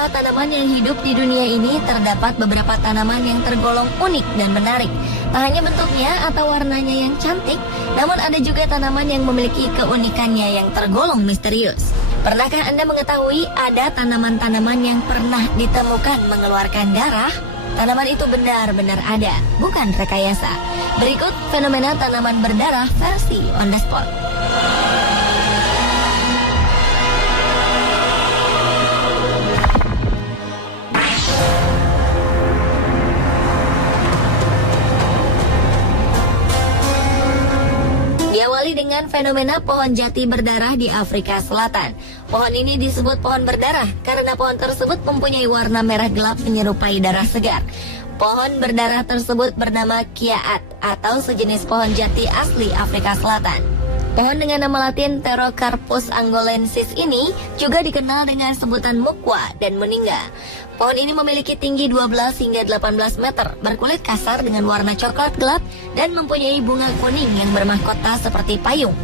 jumlah tanaman yang hidup di dunia ini, terdapat beberapa tanaman yang tergolong unik dan menarik. Tak hanya bentuknya atau warnanya yang cantik, namun ada juga tanaman yang memiliki keunikannya yang tergolong misterius. Pernahkah Anda mengetahui ada tanaman-tanaman yang pernah ditemukan mengeluarkan darah? Tanaman itu benar-benar ada, bukan rekayasa. Berikut fenomena tanaman berdarah versi on the spot. Diawali dengan fenomena pohon jati berdarah di Afrika Selatan. Pohon ini disebut pohon berdarah karena pohon tersebut mempunyai warna merah gelap menyerupai darah segar. Pohon berdarah tersebut bernama Kyaat atau sejenis pohon jati asli Afrika Selatan. Pohon dengan nama latin Pterocarpus angolensis ini juga dikenal dengan sebutan mukwa dan meningga. Pohon ini memiliki tinggi 12 hingga 18 meter, berkulit kasar dengan warna coklat gelap dan mempunyai bunga kuning yang bermahkota seperti payung.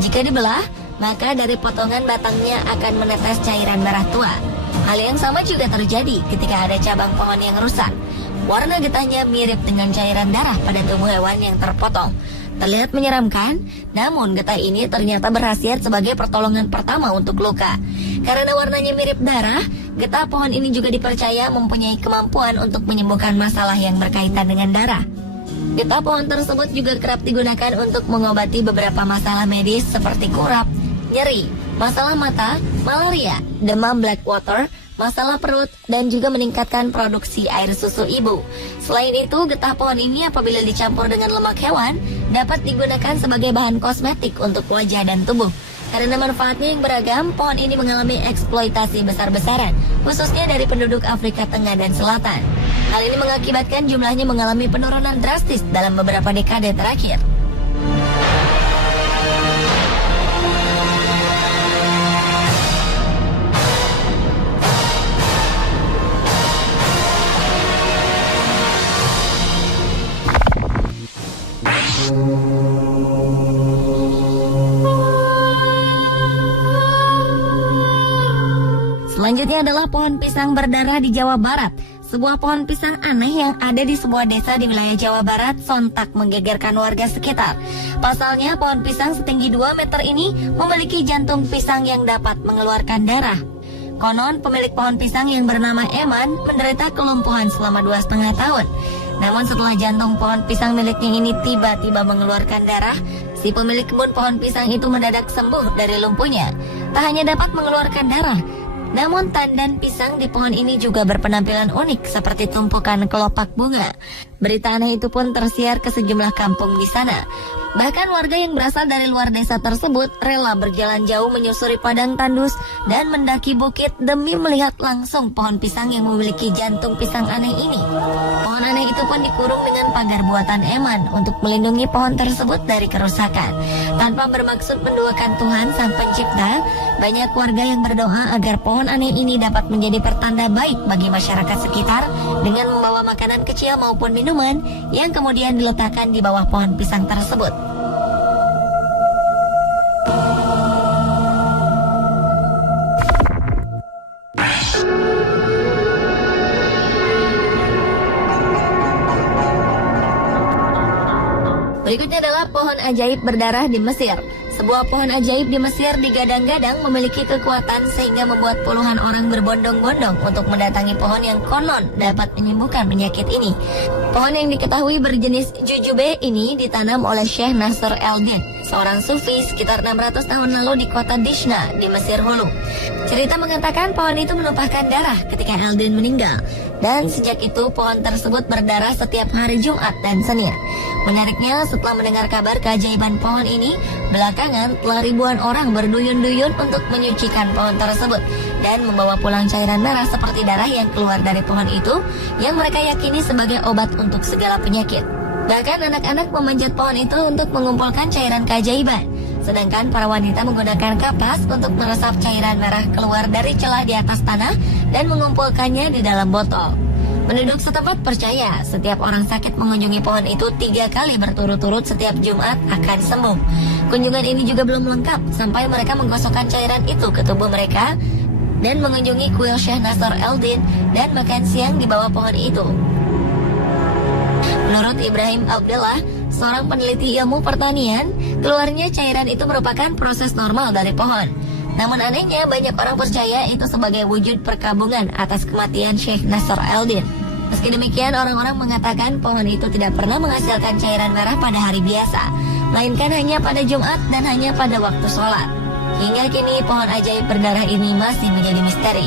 Jika dibelah, maka dari potongan batangnya akan menetes cairan merah tua. Hal yang sama juga terjadi ketika ada cabang pohon yang rusak. Warna getahnya mirip dengan cairan darah pada tubuh hewan yang terpotong. Terlihat menyeramkan, namun getah ini ternyata berkhasiat sebagai pertolongan pertama untuk luka. Karena warnanya mirip darah, getah pohon ini juga dipercaya mempunyai kemampuan untuk menyembuhkan masalah yang berkaitan dengan darah. Getah pohon tersebut juga kerap digunakan untuk mengobati beberapa masalah medis seperti kurap, nyeri, masalah mata, malaria, demam black water, masalah perut, dan juga meningkatkan produksi air susu ibu. Selain itu, getah pohon ini apabila dicampur dengan lemak hewan, dapat digunakan sebagai bahan kosmetik untuk wajah dan tubuh. Karena manfaatnya yang beragam, pohon ini mengalami eksploitasi besar-besaran, khususnya dari penduduk Afrika Tengah dan Selatan. Hal ini mengakibatkan jumlahnya mengalami penurunan drastis dalam beberapa dekade terakhir. Selanjutnya adalah pohon pisang berdarah di Jawa Barat. Sebuah pohon pisang aneh yang ada di sebuah desa di wilayah Jawa Barat sontak menggegerkan warga sekitar. Pasalnya, pohon pisang setinggi 2 meter ini memiliki jantung pisang yang dapat mengeluarkan darah. Konon, pemilik pohon pisang yang bernama Eman menderita kelumpuhan selama 2,5 tahun. Namun setelah jantung pohon pisang miliknya ini tiba-tiba mengeluarkan darah, si pemilik kebun pohon pisang itu mendadak sembuh dari lumpuhnya. Tak hanya dapat mengeluarkan darah, namun tandan pisang di pohon ini juga berpenampilan unik seperti tumpukan kelopak bunga. Berita aneh itu pun tersiar ke sejumlah kampung di sana. Bahkan warga yang berasal dari luar desa tersebut rela berjalan jauh menyusuri padang tandus dan mendaki bukit demi melihat langsung pohon pisang yang memiliki jantung pisang aneh ini. Pohon aneh itu pun dikurung dengan pagar buatan Eman untuk melindungi pohon tersebut dari kerusakan. Tanpa bermaksud menduakan Tuhan Sang Pencipta, banyak warga yang berdoa agar pohon aneh ini dapat menjadi pertanda baik bagi masyarakat sekitar dengan membawa makanan kecil maupun minuman yang kemudian diletakkan di bawah pohon pisang tersebut. Berikutnya adalah pohon ajaib berdarah di Mesir. Sebuah pohon ajaib di Mesir digadang-gadang memiliki kekuatan sehingga membuat puluhan orang berbondong-bondong untuk mendatangi pohon yang konon dapat menyembuhkan penyakit ini. Pohon yang diketahui berjenis jujube ini ditanam oleh Syekh Nasr el-Din, seorang sufi sekitar 600 tahun lalu di kota Dishna di Mesir Hulu. Cerita mengatakan pohon itu menumpahkan darah ketika el-Din meninggal, dan sejak itu pohon tersebut berdarah setiap hari Jumat dan Senin. Menariknya, setelah mendengar kabar keajaiban pohon ini, belakangan telah ribuan orang berduyun-duyun untuk menyucikan pohon tersebut dan membawa pulang cairan merah seperti darah yang keluar dari pohon itu yang mereka yakini sebagai obat untuk segala penyakit. Bahkan anak-anak memanjat pohon itu untuk mengumpulkan cairan keajaiban, sedangkan para wanita menggunakan kapas untuk meresap cairan merah keluar dari celah di atas tanah dan mengumpulkannya di dalam botol. Penduduk setempat percaya setiap orang sakit mengunjungi pohon itu 3 kali berturut-turut setiap Jumat akan sembuh. Kunjungan ini juga belum lengkap sampai mereka menggosokkan cairan itu ke tubuh mereka dan mengunjungi kuil Syekh Nasr el-Din dan makan siang di bawah pohon itu. Menurut Ibrahim Abdullah, seorang peneliti ilmu pertanian, keluarnya cairan itu merupakan proses normal dari pohon. Namun anehnya banyak orang percaya itu sebagai wujud perkabungan atas kematian Syekh Nasr el-Din. Meski demikian, orang-orang mengatakan pohon itu tidak pernah menghasilkan cairan merah pada hari biasa, melainkan hanya pada Jumat dan hanya pada waktu sholat. Hingga kini pohon ajaib berdarah ini masih menjadi misteri.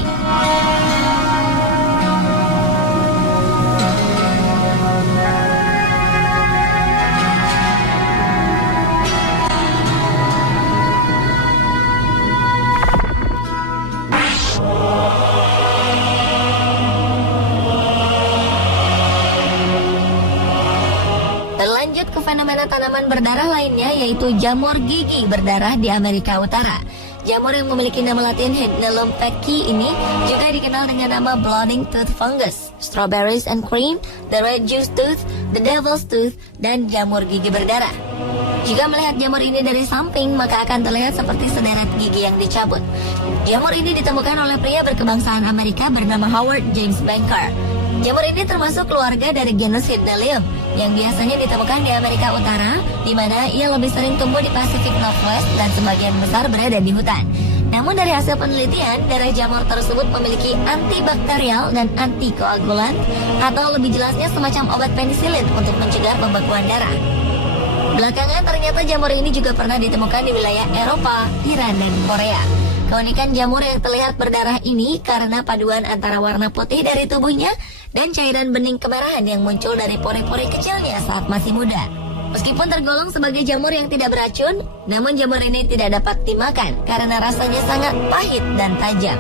Berlanjut ke fenomena tanaman berdarah lainnya, yaitu jamur gigi berdarah di Amerika Utara. Jamur yang memiliki nama latin Hypnelum pecki ini juga dikenal dengan nama Blooding Tooth Fungus, Strawberries and Cream, The Red Juice Tooth, The Devil's Tooth, dan jamur gigi berdarah. Jika melihat jamur ini dari samping, maka akan terlihat seperti sederet gigi yang dicabut. Jamur ini ditemukan oleh pria berkebangsaan Amerika bernama Howard James Banker. Jamur ini termasuk keluarga dari genus Hypnelium yang biasanya ditemukan di Amerika Utara, di mana ia lebih sering tumbuh di Pacific Northwest dan sebagian besar berada di hutan. Namun dari hasil penelitian, darah jamur tersebut memiliki antibakterial dan antikoagulan, atau lebih jelasnya semacam obat penisilin untuk mencegah pembekuan darah. Belakangan ternyata jamur ini juga pernah ditemukan di wilayah Eropa, Iran, dan Korea. Keunikan jamur yang terlihat berdarah ini karena paduan antara warna putih dari tubuhnya dan cairan bening kemerahan yang muncul dari pori-pori kecilnya saat masih muda. Meskipun tergolong sebagai jamur yang tidak beracun, namun jamur ini tidak dapat dimakan karena rasanya sangat pahit dan tajam.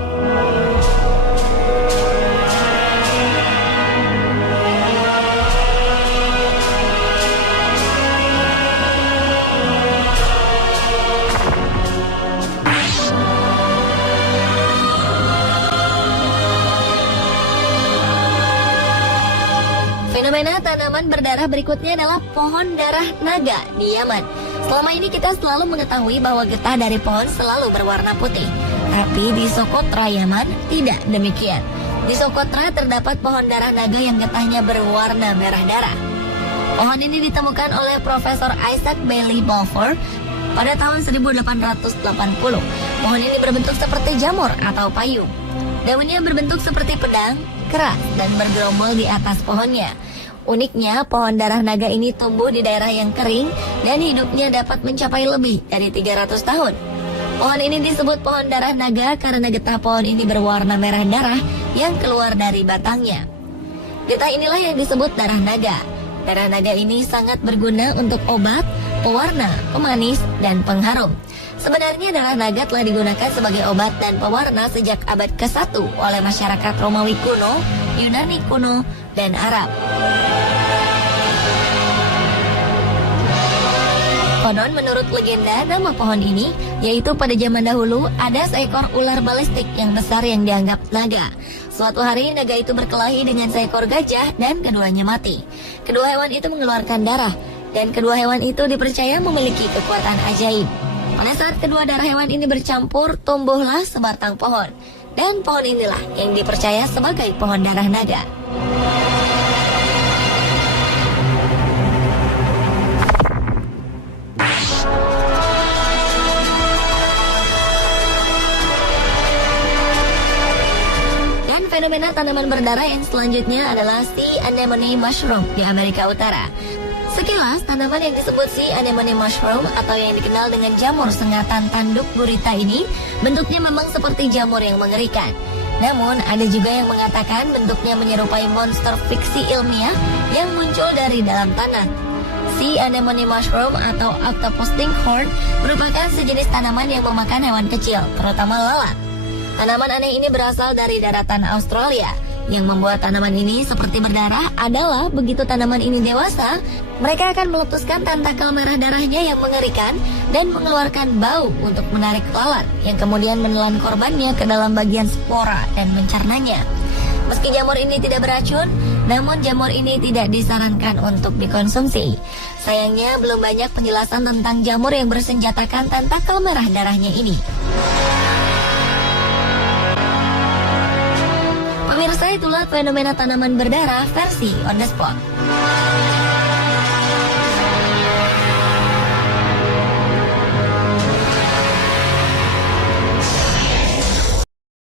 Fenomena tanaman berdarah berikutnya adalah pohon darah naga di Yaman. Selama ini kita selalu mengetahui bahwa getah dari pohon selalu berwarna putih. Tapi di Socotra, Yaman, tidak demikian. Di Socotra terdapat pohon darah naga yang getahnya berwarna merah darah. Pohon ini ditemukan oleh Profesor Isaac Bailey Balfour pada tahun 1880. Pohon ini berbentuk seperti jamur atau payung. Daunnya berbentuk seperti pedang, keras, dan bergerombol di atas pohonnya. Uniknya, pohon darah naga ini tumbuh di daerah yang kering dan hidupnya dapat mencapai lebih dari 300 tahun. Pohon ini disebut pohon darah naga karena getah pohon ini berwarna merah darah yang keluar dari batangnya. Getah inilah yang disebut darah naga. Darah naga ini sangat berguna untuk obat, pewarna, pemanis, dan pengharum. Sebenarnya darah naga telah digunakan sebagai obat dan pewarna sejak abad ke-1 oleh masyarakat Romawi kuno, Yunani kuno, dan Arab. Konon menurut legenda nama pohon ini, yaitu pada zaman dahulu ada seekor ular balistik yang besar yang dianggap naga. Suatu hari naga itu berkelahi dengan seekor gajah dan keduanya mati. Kedua hewan itu mengeluarkan darah dan kedua hewan itu dipercaya memiliki kekuatan ajaib. Pada saat kedua darah hewan ini bercampur, tumbuhlah sebatang pohon. Dan pohon inilah yang dipercaya sebagai pohon darah naga. Dan fenomena tanaman berdarah yang selanjutnya adalah sea anemone mushroom di Amerika Utara. Sekilas, tanaman yang disebut sea anemone mushroom atau yang dikenal dengan jamur sengatan tanduk gurita ini bentuknya memang seperti jamur yang mengerikan. Namun, ada juga yang mengatakan bentuknya menyerupai monster fiksi ilmiah yang muncul dari dalam tanah. Sea anemone mushroom atau octopus stinkhorn merupakan sejenis tanaman yang memakan hewan kecil, terutama lalat. Tanaman aneh ini berasal dari daratan Australia. Yang membuat tanaman ini seperti berdarah adalah begitu tanaman ini dewasa, mereka akan meletuskan tentakel merah darahnya yang mengerikan dan mengeluarkan bau untuk menarik lalat yang kemudian menelan korbannya ke dalam bagian spora dan mencernanya. Meski jamur ini tidak beracun, namun jamur ini tidak disarankan untuk dikonsumsi. Sayangnya belum banyak penjelasan tentang jamur yang bersenjatakan tentakel merah darahnya ini. Pemirsa, itulah fenomena tanaman berdarah versi on the spot.